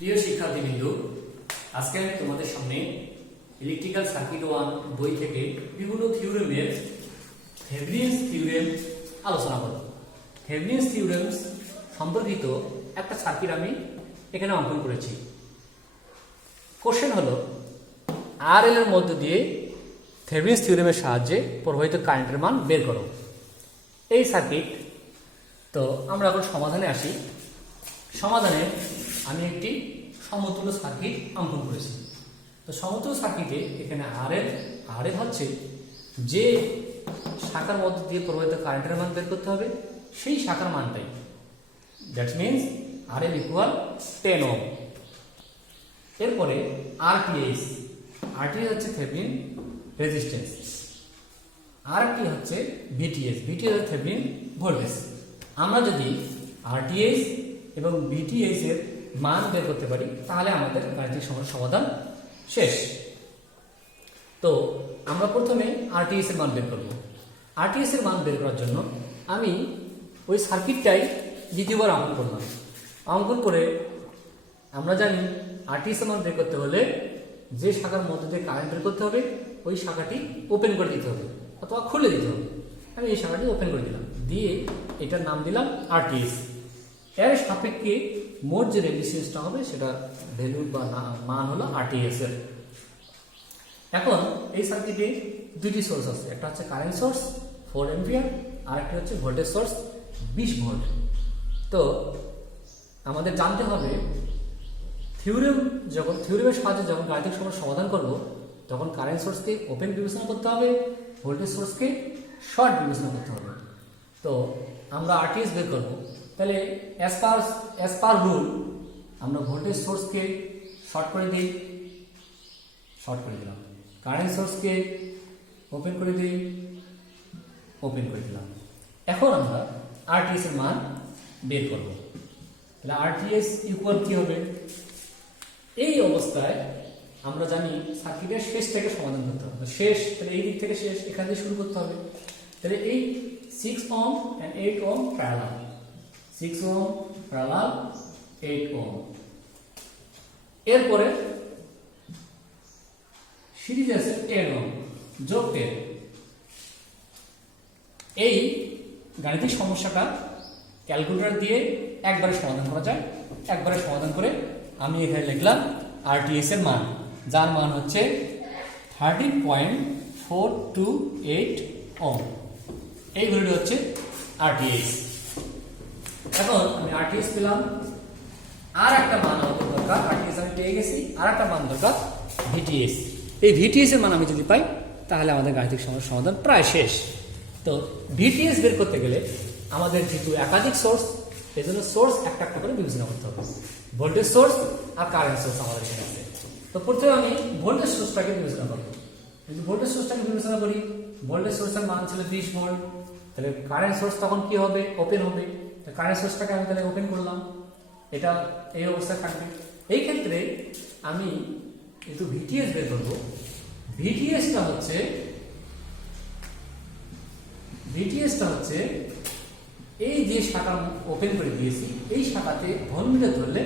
প্রিয় শিক্ষার্থীবৃন্দ, আজকে আমি তোমাদের সামনে ইলেকট্রিক্যাল সার্কিট 1 বই থেকে বিভিন্ন থিওরেমের থেভেনিনস থিওরেম আলোচনা করব। থেভেনিনস থিওরেম সম্পর্কিত একটা সার্কিট আমি এখানে অঙ্কন করেছি। কোশ্চেন হলো আরএল এর মধ্য দিয়ে থেভেনিনস থিওরেমের সাহায্যে প্রবাহিত কারেন্টের মান বের করো। এই সার্কিট তো আমরা এখন সমাধানে আসি। সমাধানে আমি একটি সমতুল্য সার্কিট অঙ্কন করেছি। তো সমতুল্য সার্কিটে এখানে আরএল হচ্ছে যে শাখার মধ্য দিয়ে প্রবাহিত কারেন্টের মান বের করতে হবে সেই শাখার মানটাই, that means RL equal 10 ohm. এরপরে আরটিএস হচ্ছে থেভেনিন রেজিস্ট্যান্স, আরটি হচ্ছে ভিটিএস হচ্ছে থেভেনিন ভোল্টেজ। আমরা যদি আরটিএস এবং ভিটিএস এর মান বের করতে পারি তাহলে আমাদের গাণিতিক সমস্যার সমাধান শেষ। তো আমরা প্রথমে আরটিএস এর মান বের করব। আরটিএস এর মান বের করার জন্য আমি ওই সার্কিটটাই দ্বিতীয়বার অঙ্কন করলাম। অঙ্কন করে আমরা জানি আরটিএস এর মান বের করতে হলে যে শাখার মধ্যে দিয়ে কারেন্ট বের করতে হবে ওই শাখাটি ওপেন করে দিতে হবে অথবা খুলে দিতে হবে। আমি এই শাখাটি ওপেন করে দিলাম, দিয়ে এটার নাম দিলাম আরটিএস। এর সাপেক্ষে মোট যে রেজিস্ট্যান্সটা হবে সেটা ভ্যালু বা মান হলো আরটিএস এর। এখন এই সার্কিটে দুটি সোর্স আছে, একটা হচ্ছে কারেন্ট সোর্স 4 অ্যাম্পিয়ার আর একটা হচ্ছে ভোল্টেজ সোর্স 20 ভোল্ট। তো আমাদের জানতে হবে থিওরেমের সাহায্যে যখন গাণিতিক সমস্যার সমাধান করব তখন কারেন্ট সোর্সকে ওপেন বিবেচনা করতে হবে, ভোল্টেজ সোর্সকে শর্ট বিবেচনা করতে হবে। তো আমরা আরটিএস বের করব, তাহলে অ্যাজ পার রুল আমরা ভোল্টেজ সোর্সকে শর্ট করে দিলাম, কারেন্ট সোর্সকে ওপেন করে দিলাম। এখন আমরা আরটিএস এর মান বের করব। তাহলে আরটিএস ইকুয়াল কি হবে? এই অবস্থায় আমরা জানি সার্কিটের শেষ থেকে সমাধান করতে হবে। শেষ তাহলে এই দিক থেকে শেষ, এখান থেকে শুরু করতে হবে। তাহলে এই 6 ohm and 8 ohm parallel, 6 ohm parallel 8 ohm. এরপরে সিরিজ আছে 10 ওহম যোগ 10। এই গাণিতিক সমস্যাটা ক্যালকুলেটর দিয়ে একবারে সমাধান করা যায়। একবারে সমাধান করে আমি এখানে লিখলাম আরটিএস এর মান, যার মান হচ্ছে 13.428 ওহম। এই ভ্যালুটি হচ্ছে আরটিএস। এখন আমি আরটিএস পেলাম, আর একটা মান আমাদের দরকার। আরটিএস আমি পেয়ে গেছি, আর একটা মান দরকার ভিটিএস। এই ভিটিএস এর মান আমি যদি পাই তাহলে আমাদের গাণিতিক সমস্যার সমাধান প্রায় শেষ। তো ভিটিএস বের করতে গেলে আমাদের যেহেতু একাধিক সোর্স, এই জন্য সোর্স একটা একটা করে বিবেচনা করতে হবে। ভোল্টেজ সোর্স আর কারেন্ট সোর্স আমাদের এখানে আছে। তো প্রথমে আমি ভোল্টেজ সোর্সটাকে বিবেচনা করবো। যদি ভোল্টেজ সোর্সটাকে বিবেচনা করি, ভোল্টেজ সোর্সের মান ছিল 20 ভোল্ট, তাহলে কারেন্ট সোর্স তখন কি হবে? ওপেন হবে। কারেন্ট সোর্সটাকে আমি তাহলে ওপেন করলাম, এটা এই অবস্থায় থাকবে। এই ক্ষেত্রে আমি একটু ভিটিএস বের করবো। ভিটিএসটা হচ্ছে এই যে শাখা ওপেন করে দিয়েছি এই শাখাতে ভোল্টমিটার ধরলে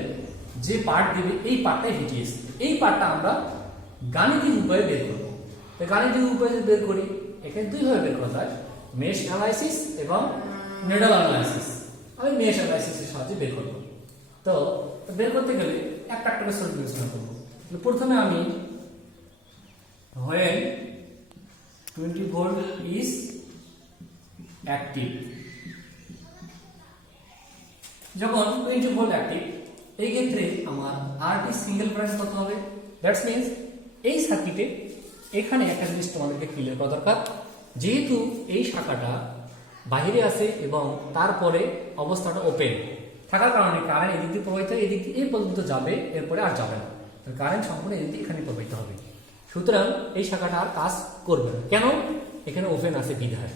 যে পার্ট দেবে এই পার্টটাই ভিটিএস। এই পার্টটা আমরা গাণিতিক উপায়ে বের করবো। তো গাণিতিক উপায়ে বের করি, এখানে দুইভাবে বের করা যায়, মেশ অ্যানালাইসিস এবং নোডাল অ্যানালাইসিস। আমি মেশ অ্যানালাইসিসের সাহায্যে বের করবো। তো বের করতে গেলে একটা একটা করে সোর্স বিবেচনা করবো। প্রথমে আমি when 20 ভোল্ট is active, যখন 20 ভোল্ট অ্যাক্টিভ, এই ক্ষেত্রে আমার আরটি সিঙ্গেল ব্রাঞ্চ কত হবে? দ্যাটস মিনস এই সার্কিটে এখানে একটা জিনিস তোমাদেরকে ক্লিয়ার করা দরকার, যেহেতু এই শাখাটা বাহিরে আছে এবং তারপরে অবস্থাটা ওপেন থাকার কারণে কারেন্ট এদিক দিয়ে প্রবাহিত, এদিক দিয়ে এই পর্যন্ত যাবে, এরপরে আর যাবে না। কারেন্ট সম্পূর্ণ এদিক দিয়ে এখানে প্রবাহিত হবে। সুতরাং এই শাখাটা আর কাজ করবে না, কেন? এখানে ওপেন আছে বিধায়।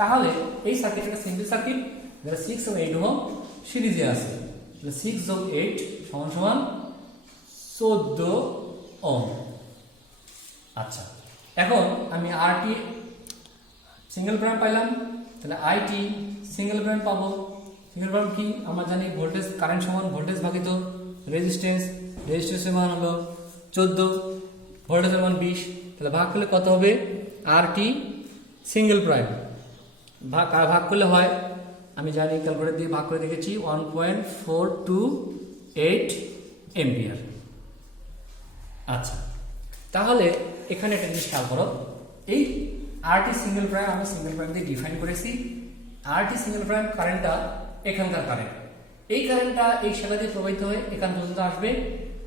তাহলে এই সার্কিট একটা সিঙ্গেল সার্কিট, যেটা 6 এবং 8 ওহম সিরিজে আছে। 6 যোগ 8 সমান 14 ওহম। আচ্ছা, এখন আমি আরটি সিঙ্গেল প্রাইম পাইলাম, তাহলে আইটি সিঙ্গেল প্রাইম পাবো। সিঙ্গেল প্রাইম কি? আমরা জানি ভোল্টেজ কারেন্ট সমান ভোল্টেজ ভাগিত রেজিস্ট্যান্স। রেজিস্ট্যান্সের মান হলো 14, ভোল্টেজের মান 20, তাহলে ভাগ করলে কত হবে? আরটি সিঙ্গেল প্রাইম ভাগ করলে হয়, আমি জানি ক্যালকুলেটর দিয়ে ভাগ করে দেখেছি, 1.428 এম্পিয়ার। আচ্ছা, তাহলে এখানে একটা জিনিস খেয়াল করো, এই আরটি সিঙ্গেল প্রাইম আমি সিঙ্গেল প্রাইম দিয়ে ডিফাইন করেছি। আরটি সিঙ্গেল প্রাইম কারেন্টটা এখানকার কারেন্ট, এই কারেন্টটা এই শাখা দিয়ে প্রবাহিত হয়ে এখান পর্যন্ত আসবে,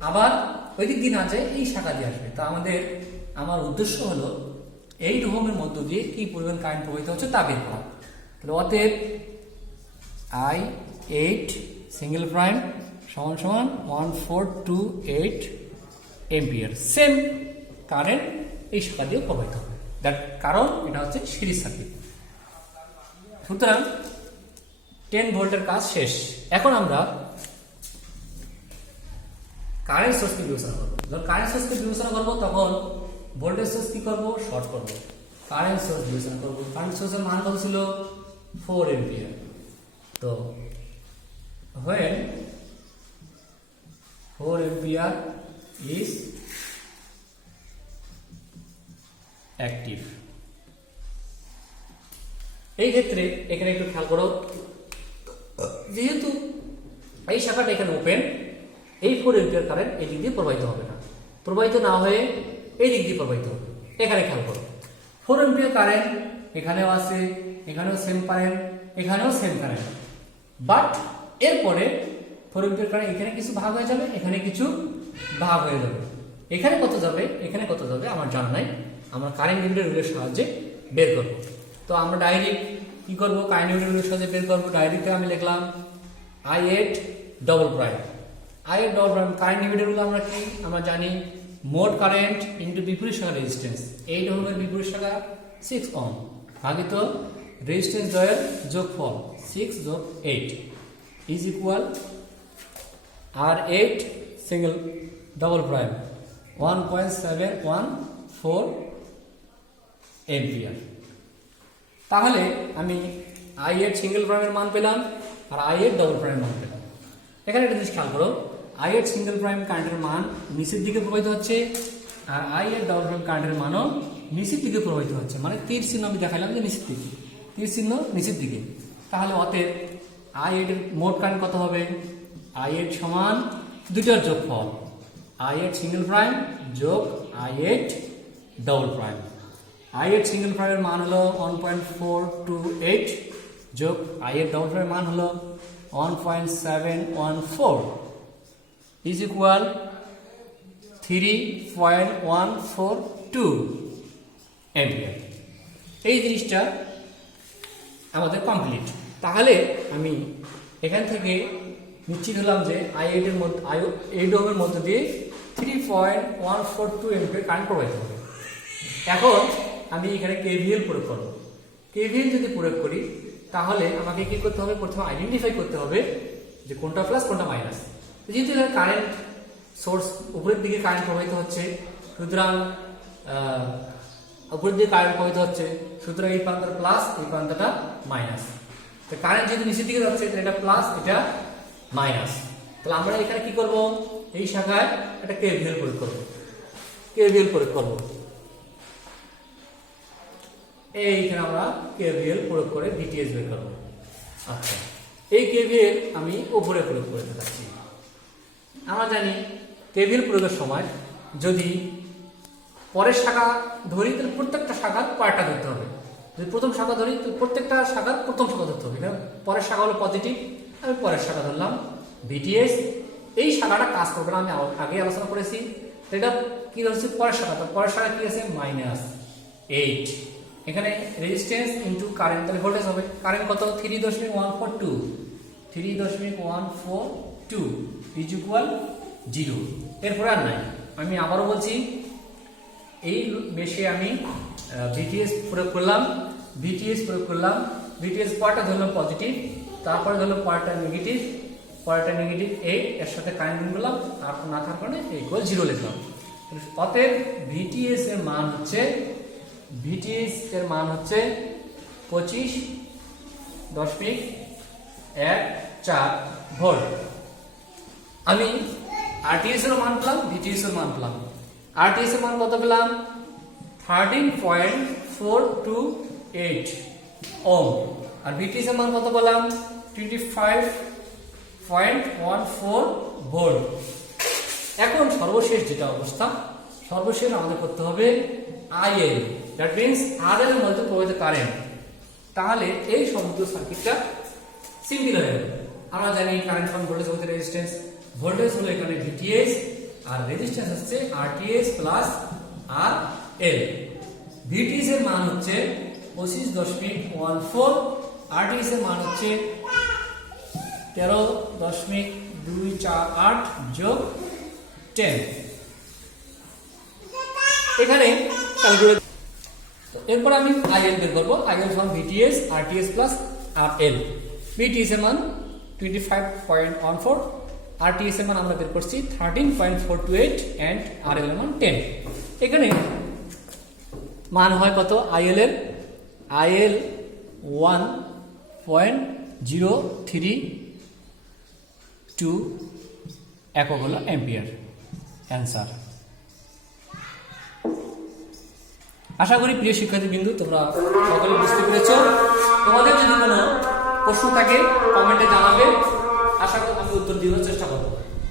আবার ওই দিক দিয়ে না যায় এই শাখা দিয়ে আসবে। তো আমার উদ্দেশ্য হলো 8 ওহমের মধ্য দিয়ে কি পরিমাণ কারেন্ট প্রবাহিত হচ্ছে তা বের করা। তাহলে অতএব I8 সিঙ্গেল প্রাইম সমান সমান 1428 এম্পিয়ার, সেম কারেন্ট এই শাখা দিয়ে প্রবাহিত হবে, দ্যাট কারণ এটা হচ্ছে সিরিজ সার্কিট। সুতরাং 10 ভোল্টের কাজ শেষ। এখন আমরা কারেন্ট সোর্সকে বিবেচনা করবো। যখন কারেন্ট সোর্সকে বিবেচনা করবো তখন ভোল্টেজ সোর্স কি করবো? শর্ট করবো। কারেন্ট সোর্স বিবেচনা করবো। কারেন্ট সোর্সের মান কত ছিল? 4 এম্পিয়ার। তো when 4 ampere is active, এই ক্ষেত্রে এখানে একটু খেয়াল করো, যেহেতু এই শাখাটা এখানে ওপেন, এই 4 এম্পিয়ার কারেন্ট এই দিক দিয়ে প্রবাহিত হবে না, প্রবাহিত না হয়ে এই দিক দিয়ে প্রবাহিত হবে। এখানে খেয়াল করো, 4 এম্পিয়ার কারেন্ট এখানেও আছে, এখানেও সেম কারেন্ট, এখানেও সেম কারেন্ট, বাট এরপরে 4 এম্পিয়ার কারেন্ট এখানে কিছু ভাগ হয়ে যাবে, এখানে কিছু ভাগ হয়ে যাবে। এখানে কত যাবে, এখানে কত যাবে আমার জানা নাই, আমরা কারেন্ট ডিভিডের রুলের সাহায্যে বের করব। তো আমরা ডাইরেক্ট কি করব? কারেন্ট ডিভিডের রুলের সাহায্যে বের করব। ডাইরেক্টে আমি লিখলাম I8 double prime. I8 double prime current ডিভিডের রুল আমরা কি আমরা জানি, মোট কারেন্ট ইনটু বিপরীত শাখা রেজিস্ট্যান্স। 8 ওহমের বিপরীত শাখা 6 ওহম ভাগিত রেজিস্ট্যান্স দ্বয়ের যোগফল 6 যোগ 8 is equal R8 single double prime 1.714 ampere. তাহলে আমি I8 সিঙ্গেল প্রাইমের মান পেলাম আর I8 ডবল প্রাইমের মান পেলাম। এখানে একটা জিনিস খেয়াল করো, I8 সিঙ্গেল প্রাইম কারেন্টের মান নিচের দিকে প্রবাহিত হচ্ছে আর I8 ডবল প্রাইম কারেন্টের মানও নিচের দিকে প্রবাহিত হচ্ছে, মানে তীর চিহ্ন আমি দেখাইলাম যে নিচের দিকে, তীর চিহ্ন নিচের দিকে। তাহলে অতএব I8 এর মোট কারেন্ট কত হবে? I8 সমান দুইটার যোগফল, I8 সিঙ্গেল প্রাইম যোগ I8 double prime. I8 single প্রাইমের মান হলো 1.428 যোগ I8 ডবল প্রাইমের মান হলো 1.714 is equal 3.142 এম্পিয়ার। এই জিনিসটা আমাদের কমপ্লিট। তাহলে আমি এখান থেকে নিশ্চিত হলাম যে I8 এর মধ্যে I8 ওহমের মধ্যে দিয়ে 3.142 এম্পিয়ার কারেন্ট প্রবাহিত হবে। এখন আমি এখানে KVL প্রয়োগ করব। KVL যদি প্রয়োগ করি তাহলে আমাকে কি করতে হবে? প্রথমে আইডেন্টিফাই করতে হবে যে কোনটা প্লাস কোনটা মাইনাস। যেহেতু এর কারেন্ট সোর্স উপরের দিকে কারেন্ট প্রবাহিত হচ্ছে, সুতরাং উপরের দিকে কারেন্ট প্রবাহিত হচ্ছে, সুতরাং এই প্রান্তটা প্লাস, এই প্রান্তটা মাইনাস। তো কারেন্ট যেহেতু নিচের দিকে যাচ্ছে এটা প্লাস, এটা মাইনাস। তাহলে আমরা এখানে কি করব? এই শাখায় একটা KVL প্রয়োগ করব। KVL প্রয়োগ করব, এইখানে আমরা KVL প্রয়োগ করে VTH বের করব। আচ্ছা, এই KVL আমি উপরে প্রয়োগ করে দেখাচ্ছি। আমরা জানি KVL প্রয়োগের সময় যদি পরের শাখা ধরি তাহলে প্রত্যেকটা শাখার পরেরটা ধরতে হবে। যদি প্রথম শাখা ধরি তাহলে প্রত্যেকটা শাখার প্রথম শাখা ধরতে হবে। পরের শাখা হলো পজিটিভ, আমি পরের শাখা ধরলাম VTH। এই শাখাটা কাজ করবে না, আমি আগে আলোচনা করেছি। এটা কি ধরছি? পরের শাখা। তো পরের শাখা কি আছে? -8। এখানে রেজিস্ট্যান্স ইনটু কারেন্ট, তাহলে ভোল্টেজ হবে। কারেন্ট কত? 3.142 ইজ ইকুয়াল 0। এরপরে আর নাই। আমি আবারও বলছি, এই মেশে আমি VTH প্রয়োগ করলাম, VTH প্রয়োগ করলাম। VTH পরেরটা ধরলাম পজিটিভ, তারপরে ধরলাম পরেরটা নেগেটিভ, পরেরটা নেগেটিভ 8, এর সাথে কারেন্ট গুণ করলাম, তারপর না থাকার কারণে ইকুয়াল 0 লিখলাম। অতএব VTH এর মান হচ্ছে 25.14 ভোল্ট। আমি আরটিএস এর মান পেলাম, ভিটিএস এর মান পেলাম। আরটিএস এর মান কত পেলাম? 13.428 ওহম। আর ভিটিএস এর মান কত পেলাম? 25.14 ভোল্ট। এখন সর্বশেষ যেটা অবস্থা, সর্বশেষ আমাদের করতে হবে আইএল, দ্যাট মিন্স আরএল এর মধ্যে প্রবাহিত কারেন্ট। তাহলে এই সমগ্র সার্কিটটা সিম্পল হয়ে যাবে। আমরা জানি কারেন্ট ফ্রম ভোল্টেজ বলতে রেজিস্ট্যান্স, ভোল্টেজ হলো এখানে ভিটিএস আর রেজিস্ট্যান্স হচ্ছে আরটিএস প্লাস আরএল। ভিটিএস এর মান হচ্ছে 25.14, আরটিএস এর মান হচ্ছে 13.248 যোগ 10। এখানে ক্যালকুলেট, তো এরপর আমি আইএল বের করব। আইএল সমান VTS RTS plus RL. VTS এর মান 25.14, আরটিএস এর মান আমরা বের করছি 13.428 এন্ড আরএল এর মান 10। এখানে মান হয় কত আইএল এর? আইএল 1.032 একক হলো অ্যাম্পিয়ার। অ্যান্সার। আশা করি প্রিয় শিক্ষার্থী বিন্দু তোমরা সকলে বুঝতে পেরেছ। তোমাদের যদি কোনো প্রশ্ন থাকে কমেন্টে জানাবে, আশা করি আমি উত্তর দেওয়ার চেষ্টা করব।